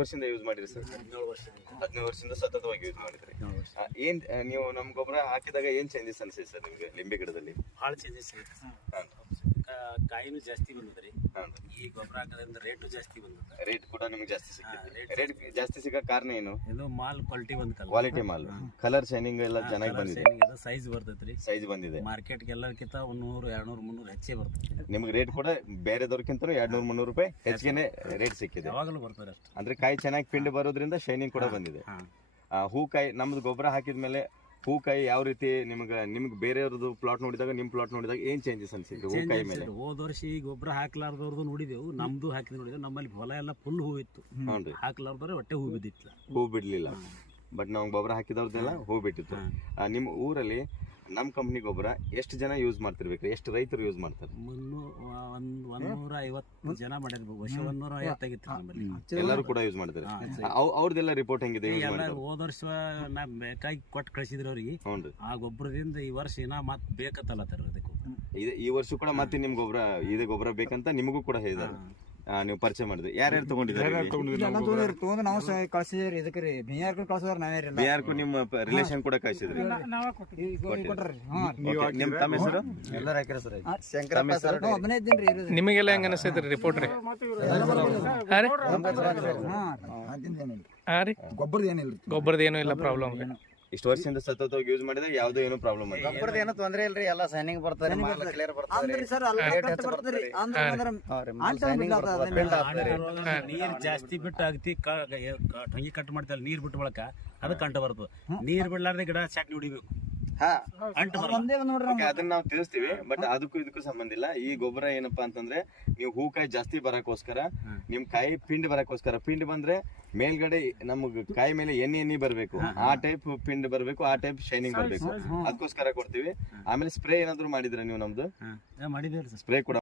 ವರ್ಷದಿಂದ ಯೂಸ್ ಮಾಡಿರಿ ಸರ್? 17 ವರ್ಷದಿಂದ ಸತತವಾಗಿ ಯೂಸ್ ಮಾಡಿದ್ರಿ. ಏನ್ ನೀವು ನಮ್ ಗೊಬ್ಬರ ಹಾಕಿದಾಗ ಏನ್ ಚೇಂಜಸ್ ಅನ್ಸಿದೆ ಸರ್ ನಿಮ್ಗೆ ಲಿಂಬೆ ಗಿಡದಲ್ಲಿ? ಭಾಳ ಚೇಂಜಸ್ ಕಾಯಿನೂ ಜಾಸ್ತಿ ಬಂದದ್ರಿ. ಈ ಗೊಬ್ಬರ ಹಾಕೋದ್ರಿಂದ ರೇಟು ಜಾಸ್ತಿ ಬಂದದ. ರೇಟ್ ಕೂಡ ನಿಮ್ಗೆ ಜಾಸ್ತಿ ಸಿಕ್ಕಿದೆ. ರೇಟ್ ಜಾಸ್ತಿ ಸಿಗಕ್ಕೆ ಕಾರಣ ಏನು? ಇದು ಮಾಲ್ ಕ್ವಾಲಿಟಿ ಬಂದ ಕ್ವಾಲಿಟಿ ಮಾಲ್, ಕಲರ್ ಶೈನಿಂಗ್ ಎಲ್ಲ ಚೆನ್ನಾಗಿ ಬಂದಿದೆ. ಸೈಜ್ ಬರ್ತೈತ್ರಿ, ಸೈಜ್ ಬಂದಿದೆ. ಮಾರ್ಕೆಟ್ ಎಲ್ಲಕ್ಕಿಂತ 100, 200, 300 ಹೆಚ್ಚೇ ಬರ್ತದೆ. ನಿಮ್ಗೆ ರೇಟ್ ಕೂಡ ಬೇರೆದವ್ರಕ್ಕಿಂತ 200, 300 ರೂಪಾಯಿ ಹೆಚ್ಚಿಗೆ ರೇಟ್ ಸಿಕ್ಕಿದೆ. ಯಾವಾಗಲೂ ಬರ್ತಾರೆ ಅಷ್ಟು. ಅಂದ್ರೆ ಕಾಯಿ ಚೆನ್ನಾಗಿ ಪಿಂಡಿ ಬರೋದ್ರಿಂದ ಶೈನಿಂಗ್ ಕೂಡ ಬಂದಿದೆ. ಹೂಕಾಯಿ ನಮ್ದು ಗೊಬ್ಬರ ಹಾಕಿದ್ಮೇಲೆ ಹೂಕಾಯಿ ಯಾವ ರೀತಿ ನಿಮ್ಗೆ ಬೇರೆಯವ್ರದ್ದು ಪ್ಲಾಟ್ ನೋಡಿದಾಗ ನಿಮ್ ಪ್ಲಾಟ್ ನೋಡಿದಾಗ ಏನ್ ಚೇಂಜಸ್ ಅನ್ಸಿದ್ರು ಹೂಕಾಯಿ ಮೇಲೆ? ಹೋದ ವರ್ಷ ಈ ಗೊಬ್ಬರ ಹಾಕ್ಲಾರ್ದವ್ರದ್ದು ನೋಡಿದೆವು, ನಮ್ದು ಹಾಕಿದ್ ನೋಡಿದೆವು. ನಮ್ಮಲ್ಲಿ ಹೊಲ ಎಲ್ಲ ಫುಲ್ ಹೂ ಇತ್ತು, ಹಾಕ್ಲಾರ್ದವ್ರೆ ಹೊಟ್ಟೆ ಹೂ ಬಿದ್ದಿತ್ತು, ಹೂ ಬಿಡ್ಲಿಲ್ಲ. ಬಟ್ ನಾವು ಗೊಬ್ಬರ ಹಾಕಿದವ್ರದ್ದೆಲ್ಲ ಹೂ ಬಿಟ್ಟಿತ್ತು. ನಿಮ್ ಊರಲ್ಲಿ ನಮ್ ಕಂಪ್ನಿ ಗೊಬ್ಬರ ಎಷ್ಟು ಜನ ಯೂಸ್ ಮಾಡ್ತಿರ್ಬೇಕು? ಎಷ್ಟು ರೈತರು ಯೂಸ್ ಮಾಡ್ತಾರೆ? 150 ಜನ ಮಾಡಿರ್ಬೇಕು. ವರ್ಷ 150 ಆಗಿತ್ತು ನಮ್ಮಲ್ಲಿ. ಎಲ್ಲರೂ ಕೂಡ ಯೂಸ್ ಮಾಡ್ತಾರೆ. ಅವ್ರದ್ದೆಲ್ಲ ರಿಪೋರ್ಟ್ ಹೆಂಗಿದೆ? ಹೋದ ವರ್ಷ ನಾ ಬೇಕಾಗಿ ಕೊಟ್ಟು ಕಳಿಸಿದ್ರು ಅವ್ರಿಗೆ. ಆ ಗೊಬ್ಬರದಿಂದ ಈ ವರ್ಷ ಇನ್ನ ಮತ್ ಬೇಕತ್ತಲ್ಲ ತರೋದಕ್ಕೆ. ಈ ವರ್ಷ ಕೂಡ ಮತ್ತೆ ನಿಮ್ ಗೊಬ್ಬರ ಇದೇ ಗೊಬ್ಬರ ಬೇಕಂತ ನಿಮಗೂ ಕೂಡ ಹೇಳಿದಾರೆ. ನೀವು ಪರಿಚಯ ಮಾಡಿದ್ರಿ. ಯಾರ್ಯಾರು ತಗೊಂಡಿದ್ದಾರೆ? ನಾವು ಕಳ್ಸಿದ್ರಿ. ಇದಕ್ಕೆ ಕಳ್ಸಿದ್ರ ನಾವೇ ಬಿಆರ್ಕು ನಿಮ್ಮ ರಿಲೇಷನ್ ಕೂಡ ಕಳ್ಸಿದ್ರಿ. ನಿಮ್ ತಮ್ಮ ಹೆಸರು? ಎಲ್ಲರ ಹಾಕಿರ ಸರ್. ನಿಮಗೆಲ್ಲ ಹೆಂಗ ಅನಿಸ್ತೈತ್ರಿ ರಿಪೋರ್ಟ್ ರೀ? ಗೊಬ್ಬರದ ಏನೂ ಇಲ್ಲ ಪ್ರಾಬ್ಲಮ್. ಇಷ್ಟು ವರ್ಷದಿಂದ ಸತತವಾಗಿ ಯೂಸ್ ಮಾಡಿದ್ರೆ ಯಾವ್ದು ಏನು ಪ್ರಾಬ್ಲಮ್ ಇಲ್ಲ. ಗೊಬ್ಬರದ ಏನೋ ತೊಂದ್ರೆ ಇಲ್ರಿ, ಎಲ್ಲ ಸೈನಿಂಗ್ ಬರ್ತಾರೆ, ನೀರ್ ಜಾಸ್ತಿ ಬಿಟ್ಟು ಆಗತಿ ಟೊಂಗಿ ಕಟ್ ಮಾಡ್ತಲ್ಲ, ನೀರ್ ಬಿಟ್ಟು ಬಳಕ ಅದು ಕಂಡು ಬರ್ತದೆ. ನೀರ್ ಬಿಡ್ಲಾರ್ದೆ ಗಿಡ ಚಾಟ್ನಿ ಹೊಡಿಬೇಕು. ಅದನ್ನ ನಾವು ತಿಳಿಸ್ತೀವಿ, ಬಟ್ ಅದಕ್ಕೂ ಇದಕ್ಕೂ ಸಂಬಂಧ ಇಲ್ಲ. ಈ ಗೊಬ್ಬರ ಏನಪ್ಪಾ ಅಂತಂದ್ರೆ ನೀವು ಹೂಕಾಯಿ ಜಾಸ್ತಿ ಬರಕೋಸ್ಕರ, ನಿಮ್ ಕಾಯಿ ಪಿಂಡ್ ಬರಕೋಸ್ಕರ. ಪಿಂಡ್ ಬಂದ್ರೆ ಮೇಲ್ಗಡೆ ನಮ್ಗ್ ಕಾಯಿ ಮೇಲೆ ಎಣ್ಣೆ ಬರ್ಬೇಕು, ಆ ಟೈಪ್ ಪಿಂಡ್ ಬರ್ಬೇಕು, ಆ ಟೈಪ್ ಶೈನಿಂಗ್ ಬರ್ಬೇಕು. ಅದಕ್ಕೋಸ್ಕರ ಕೊಡ್ತೀವಿ. ಆಮೇಲೆ ಸ್ಪ್ರೇ ಏನಾದ್ರು ಮಾಡಿದ್ರೆ ನೀವು ನಮ್ದು ಮಾಡಿದೇವ್ರಿ ಸ್ಪ್ರೇ ಕೂಡ